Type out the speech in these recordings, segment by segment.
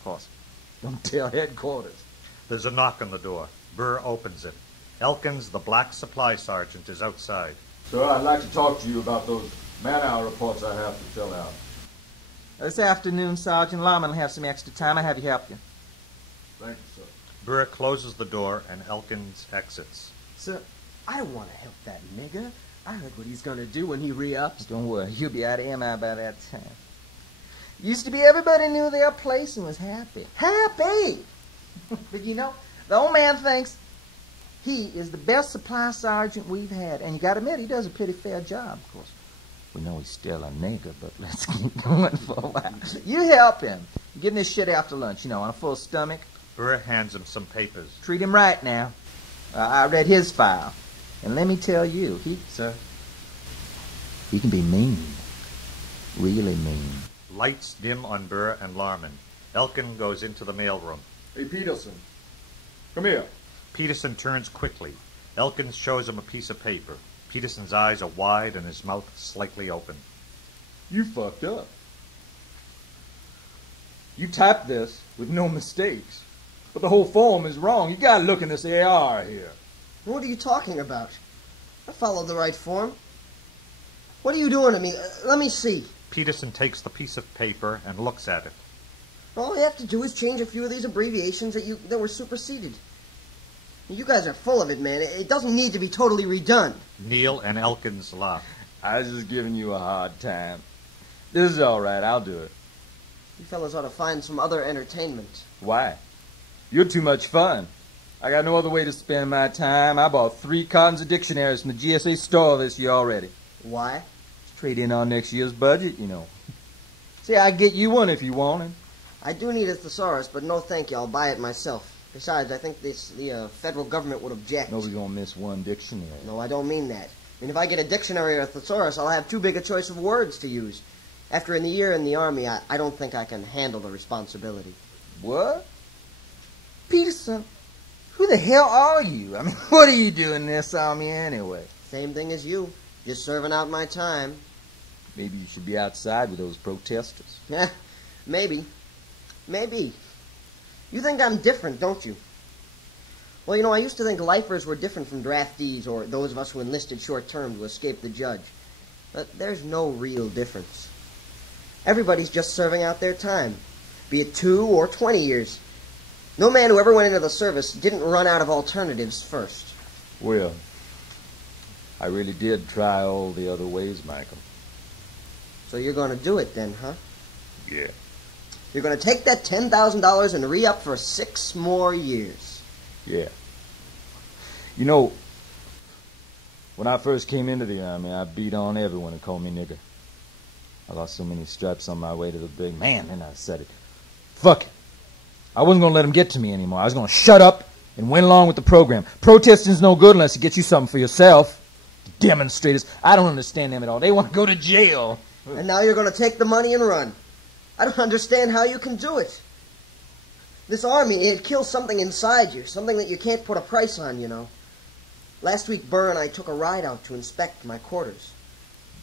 Of course, don't tell headquarters. There's a knock on the door. Burr opens it. Elkins, the black supply sergeant, is outside. Sir, I'd like to talk to you about those man-hour reports I have to fill out. This afternoon, Sergeant Lawman will have some extra time. I'll have you help you. Thank you, sir. Burr closes the door and Elkins exits. Sir, I want to help that nigger. I heard what he's going to do when he re-ups. Don't worry, you'll be out of MI by that time. Used to be everybody knew their place and was happy. Happy! But you know, the old man thinks he is the best supply sergeant we've had. And you got to admit, he does a pretty fair job, of course. We know he's still a nigger, but let's keep going for a while. You help him. Give him this shit after lunch, you know, on a full stomach. Burr hands him some papers. Treat him right now. I read his file. And let me tell you, he can be mean. Really mean. Lights dim on Burr and Larman. Elkin goes into the mailroom. Hey, Peterson. Come here. Peterson turns quickly. Elkins shows him a piece of paper. Peterson's eyes are wide and his mouth slightly open. You fucked up. You typed this with no mistakes. But the whole form is wrong. You gotta look in this AR here. What are you talking about? I followed the right form. What are you doing to me? Let me see. Peterson takes the piece of paper and looks at it. All I have to do is change a few of these abbreviations that were superseded. You guys are full of it, man. It doesn't need to be totally redone. Neil and Elkins laugh. I was just giving you a hard time. This is all right. I'll do it. You fellas ought to find some other entertainment. Why? You're too much fun. I got no other way to spend my time. I bought 3 cartons of dictionaries from the GSA store this year already. Why? Trade in on next year's budget, you know. See, I get you one if you want it. I do need a thesaurus, but no thank you. I'll buy it myself. Besides, I think the federal government would object. Nobody's gonna miss one dictionary. No, I don't mean that. I mean, if I get a dictionary or a thesaurus, I'll have too big a choice of words to use. After a year in the Army, I don't think I can handle the responsibility. What? Peterson, who the hell are you? I mean, what are you doing in this Army anyway? Same thing as you. Just serving out my time. Maybe you should be outside with those protesters. Yeah, maybe. Maybe. You think I'm different, don't you? Well, you know, I used to think lifers were different from draftees or those of us who enlisted short-term to escape the judge. But there's no real difference. Everybody's just serving out their time, be it 2 or 20 years. No man who ever went into the service didn't run out of alternatives first. Well, I really did try all the other ways, Michael. So you're going to do it then, huh? Yeah. You're going to take that $10,000 and re-up for 6 more years. Yeah. You know, when I first came into the Army, I beat on everyone who called me nigger. I lost so many stripes on my way to the big man, and I said it. Fuck it. I wasn't going to let them get to me anymore. I was going to shut up and went along with the program. Protesting's no good unless it gets you something for yourself. Demonstrators, I don't understand them at all. They want to go to jail. And now you're going to take the money and run. I don't understand how you can do it. This Army, it kills something inside you, something that you can't put a price on, you know. Last week, Burr and I took a ride out to inspect my quarters.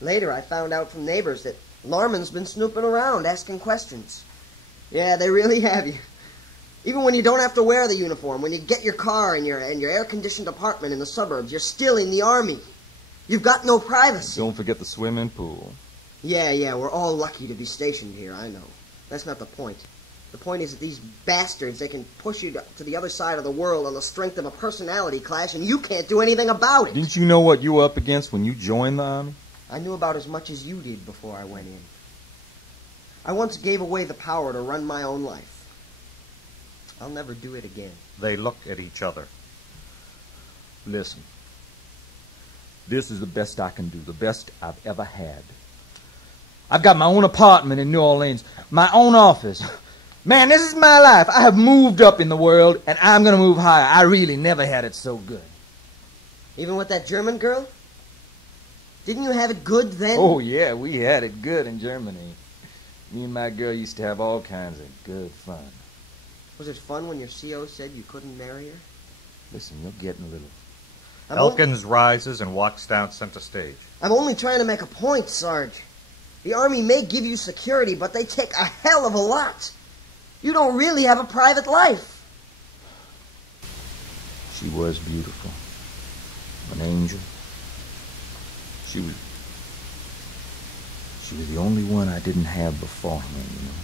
Later, I found out from neighbors that Larman's been snooping around, asking questions. Yeah, they really have you. Even when you don't have to wear the uniform, when you get your car and your air-conditioned apartment in the suburbs, you're still in the Army. You've got no privacy. Don't forget the swimming pool. Yeah, we're all lucky to be stationed here, I know. That's not the point. The point is that these bastards, they can push you to the other side of the world on the strength of a personality clash, and you can't do anything about it. Didn't you know what you were up against when you joined the Army? I knew about as much as you did before I went in. I once gave away the power to run my own life. I'll never do it again. They look at each other. Listen. This is the best I can do, the best I've ever had. I've got my own apartment in New Orleans, my own office. Man, this is my life. I have moved up in the world, and I'm going to move higher. I really never had it so good. Even with that German girl? Didn't you have it good then? Oh, yeah, we had it good in Germany. Me and my girl used to have all kinds of good fun. Was it fun when your CO said you couldn't marry her? Listen, you're getting a little... Elkins rises and walks down center stage. I'm only trying to make a point, Sarge. The Army may give you security, but they take a hell of a lot. You don't really have a private life. She was beautiful. An angel. She was the only one I didn't have beforehand, you know.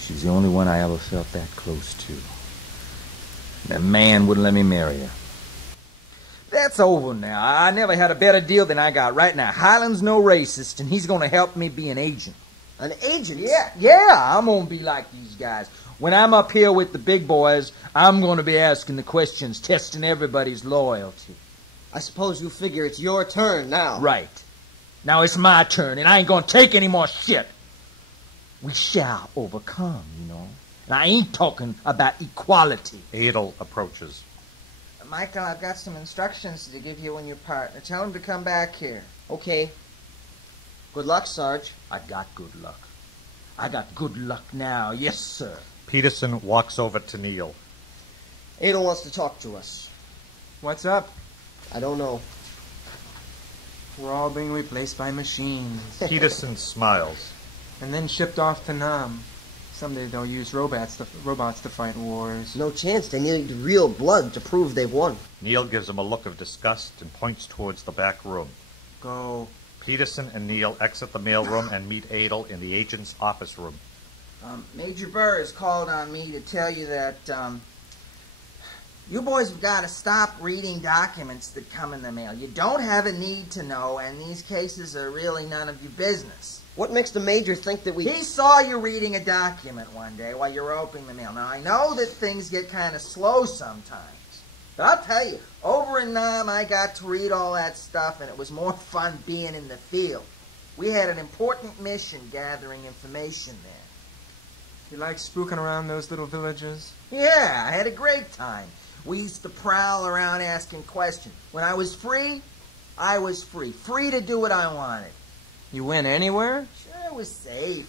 She was the only one I ever felt that close to. That man wouldn't let me marry her. That's over now. I never had a better deal than I got right now. Highland's no racist, and he's going to help me be an agent. An agent? Yeah, I'm going to be like these guys. When I'm up here with the big boys, I'm going to be asking the questions, testing everybody's loyalty. I suppose you figure it's your turn now. Right. Now it's my turn, and I ain't going to take any more shit. We shall overcome, you know. And I ain't talking about equality. Adel approaches. Michael, I've got some instructions to give you and your partner. Tell him to come back here. Okay. Good luck, Sarge. I got good luck. I got good luck now. Yes, sir. Peterson walks over to Neil. Adel wants to talk to us. What's up? I don't know. We're all being replaced by machines. Peterson smiles. And then shipped off to Nam. Someday they'll use robots to fight wars. No chance. They need real blood to prove they've won. Neil gives him a look of disgust and points towards the back room. Go. Peterson and Neil exit the mailroom and meet Adel in the agent's office room. Major Burr has called on me to tell you that you boys have got to stop reading documents that come in the mail. You don't have a need to know, and these cases are really none of your business. What makes the Major think that we... He saw you reading a document one day while you were opening the mail. Now, I know that things get kind of slow sometimes. But I'll tell you, over in Nam, I got to read all that stuff, and it was more fun being in the field. We had an important mission gathering information there. You like spooking around those little villages? Yeah, I had a great time. We used to prowl around asking questions. When I was free, I was free. Free to do what I wanted. You went anywhere? Sure, it was safe.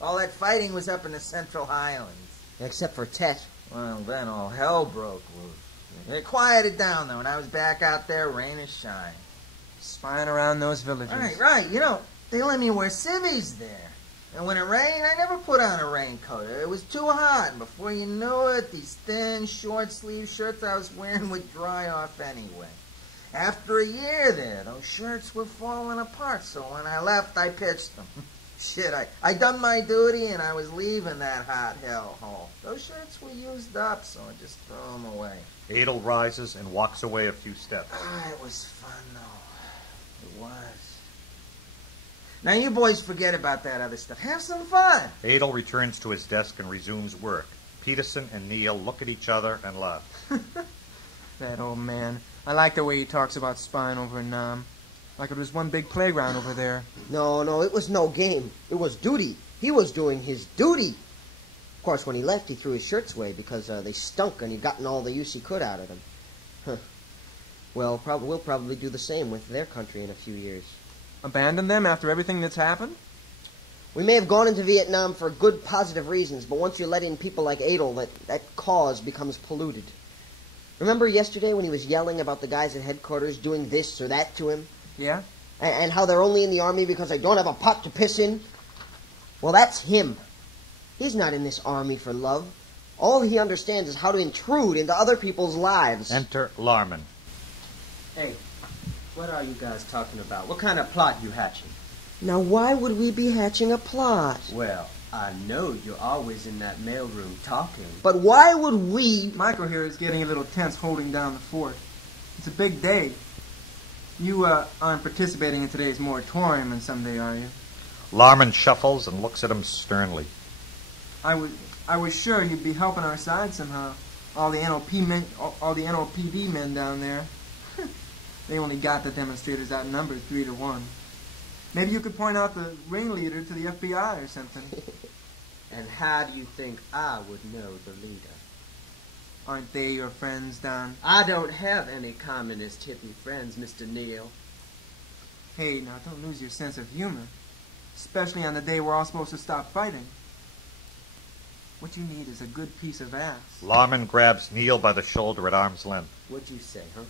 All that fighting was up in the Central Highlands. Except for Tet. Well, then all hell broke loose. It quieted down, though, and I was back out there, rain or shine. Spying around those villages. Right. You know, they let me wear civvies there. And when it rained, I never put on a raincoat. It was too hot, and before you knew it, these thin, short-sleeve shirts I was wearing would dry off anyway. After a year there, those shirts were falling apart, so when I left, I pitched them. Shit, I done my duty, and I was leaving that hot hellhole. Those shirts were used up, so I just threw them away. Adel rises and walks away a few steps. It was fun, though. It was. Now, you boys forget about that other stuff. Have some fun. Adel returns to his desk and resumes work. Peterson and Neil look at each other and laugh. That old man. I like the way he talks about spying over in Nam. Like it was one big playground over there. No, it was no game. It was duty. He was doing his duty. Of course, when he left, he threw his shirts away because they stunk and he'd gotten all the use he could out of them. Huh. Well, we'll probably do the same with their country in a few years. Abandon them after everything that's happened? We may have gone into Vietnam for good, positive reasons, but once you let in people like Adel, that cause becomes polluted. Remember yesterday when he was yelling about the guys at headquarters doing this or that to him? Yeah? And how they're only in the army because they don't have a pot to piss in? Well, that's him. He's not in this army for love. All he understands is how to intrude into other people's lives. Enter Larman. Hey, what are you guys talking about? What kind of plot you hatching? Now, why would we be hatching a plot? Well, I know you're always in that mailroom talking. But why would we... Michael here is getting a little tense holding down the fort. It's a big day. You aren't participating in today's moratorium in some day, are you? Larman shuffles and looks at him sternly. I was sure you'd be helping our side somehow. All the NOPD men down there. They only got the demonstrators outnumbered 3-1. Maybe you could point out the ringleader to the FBI or something. And how do you think I would know the leader? Aren't they your friends, Don? I don't have any communist hippie friends, Mr. Neal. Hey, now don't lose your sense of humor. Especially on the day we're all supposed to stop fighting. What you need is a good piece of ass. Larman grabs Neil by the shoulder at arm's length. What'd you say, huh?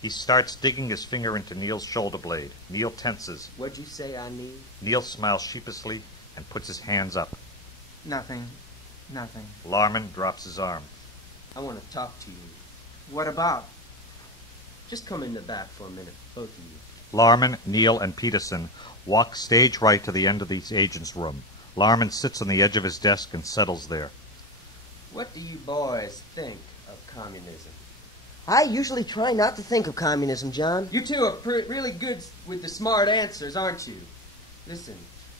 He starts digging his finger into Neil's shoulder blade. Neil tenses. What'd you say I need? Neil smiles sheepishly and puts his hands up. Nothing. Nothing. Larman drops his arm. I want to talk to you. What about? Just come in the back for a minute, both of you. Larman, Neal, and Peterson walk stage right to the end of the agent's room. Larman sits on the edge of his desk and settles there. What do you boys think of communism? I usually try not to think of communism, John. You two are really good with the smart answers, aren't you? Listen,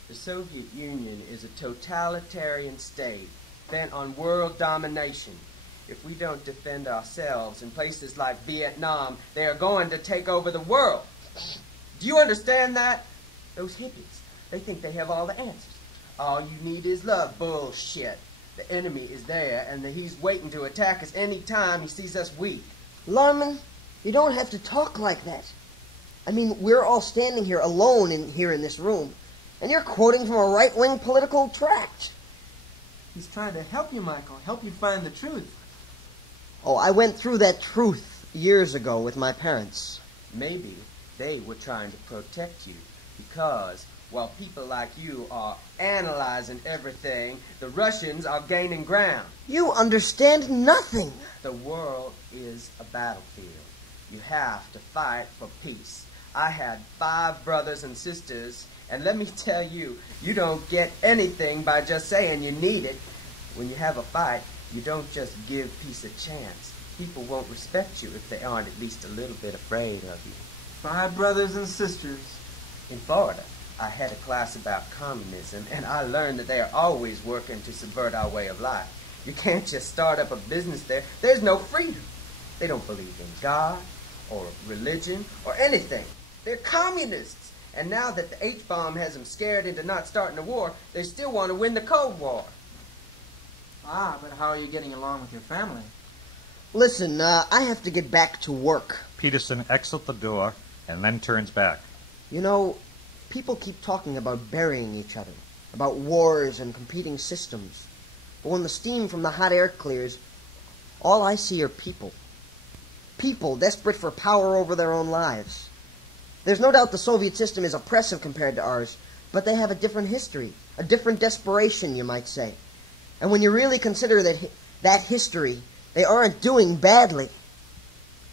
the Soviet Union is a totalitarian state bent on world domination. If we don't defend ourselves in places like Vietnam, they are going to take over the world. Do you understand that? Those hippies, they think they have all the answers. All you need is love. Bullshit. The enemy is there, and he's waiting to attack us any time he sees us weak. Larman, you don't have to talk like that. I mean, we're all standing here alone here in this room, and you're quoting from a right-wing political tract. He's trying to help you, Michael. Help you find the truth. Oh, I went through that truth years ago with my parents. Maybe they were trying to protect you because while people like you are analyzing everything, the Russians are gaining ground. You understand nothing. The world is a battlefield. You have to fight for peace. I had 5 brothers and sisters, and let me tell you, you don't get anything by just saying you need it. When you have a fight, you don't just give peace a chance. People won't respect you if they aren't at least a little bit afraid of you. 5 brothers and sisters. In Florida, I had a class about communism, and I learned that they are always working to subvert our way of life. You can't just start up a business there. There's no freedom. They don't believe in God or religion or anything. They're communists. And now that the H-bomb has them scared into not starting a war, they still want to win the Cold War. Ah, but how are you getting along with your family? Listen, I have to get back to work. Peterson exits the door and then turns back. You know, people keep talking about burying each other, about wars and competing systems. But when the steam from the hot air clears, all I see are people. People desperate for power over their own lives. There's no doubt the Soviet system is oppressive compared to ours, but they have a different history, a different desperation, you might say. And when you really consider that history, they aren't doing badly.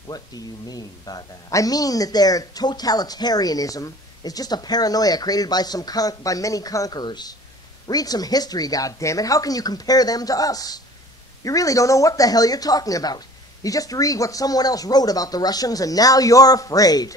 What do you mean by that? I mean that their totalitarianism is just a paranoia created by by many conquerors. Read some history, goddammit. How can you compare them to us? You really don't know what the hell you're talking about. You just read what someone else wrote about the Russians, and now you're afraid.